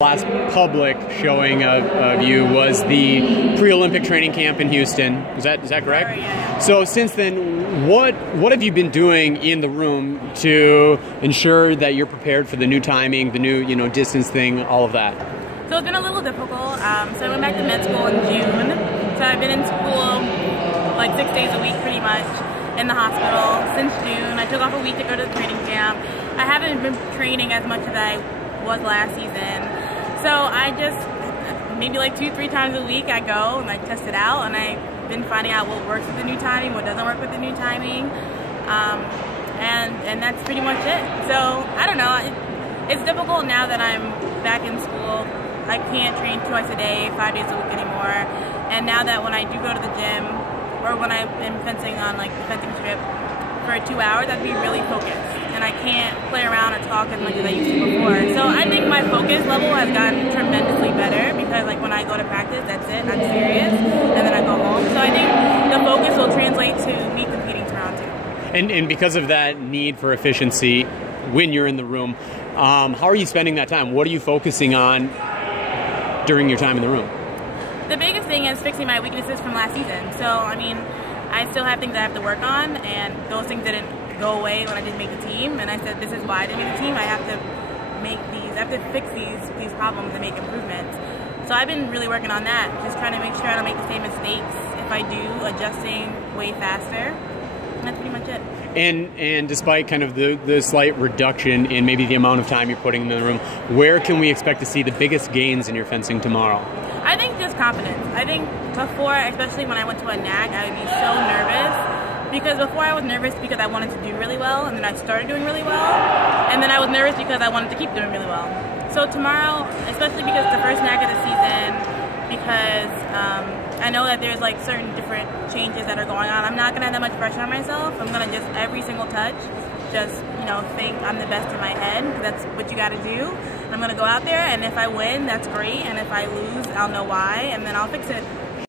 Last public showing of you was the pre-Olympic training camp in Houston. Is that correct? Yeah. So since then, what have you been doing in the room to ensure that you're prepared for the new timing, the new distance thing, all of that? So it's been a little difficult. So I went back to med school in June. So I've been in school like 6 days a week pretty much in the hospital since June. I took off a week to go to the training camp. I haven't been training as much as I was last season. So I just, maybe like 2-3 times a week I go and I test it out, and I've been finding out what works with the new timing, what doesn't work with the new timing, and that's pretty much it. So I don't know, it's difficult now that I'm back in school. I can't train twice a day, 5 days a week anymore, and now that when I do go to the gym, or when I'm fencing on like the fencing strip for 2 hours, I'd be really focused. And I can't play around or talk as much as I used to before. So I think my focus level has gotten tremendously better, because like when I go to practice, that's it, I'm serious, and then I go home. So I think the focus will translate to me competing tomorrow too. And because of that need for efficiency when you're in the room, how are you spending that time? What are you focusing on during your time in the room? The biggest thing is fixing my weaknesses from last season. So I mean, I still have things I have to work on, and those things didn't go away when I didn't make the team, and I said this is why I didn't make the team. I have to fix these problems and make improvements. So I've been really working on that, just trying to make sure I don't make the same mistakes. If I do, adjusting way faster, and that's pretty much it. And despite kind of the slight reduction in maybe the amount of time you're putting in the room, where can we expect to see the biggest gains in your fencing tomorrow? I think just confidence. I think before, especially when I went to a NAC, I would be so nervous. Because before I was nervous because I wanted to do really well, and then I started doing really well, and then I was nervous because I wanted to keep doing really well. So tomorrow, especially because it's the first NAC of the season, because I know that there's like certain different changes that are going on, I'm not going to have that much pressure on myself. I'm going to just, every single touch, just think I'm the best in my head, because that's what you got to do. I'm going to go out there, and if I win, that's great, and if I lose, I'll know why, and then I'll fix it.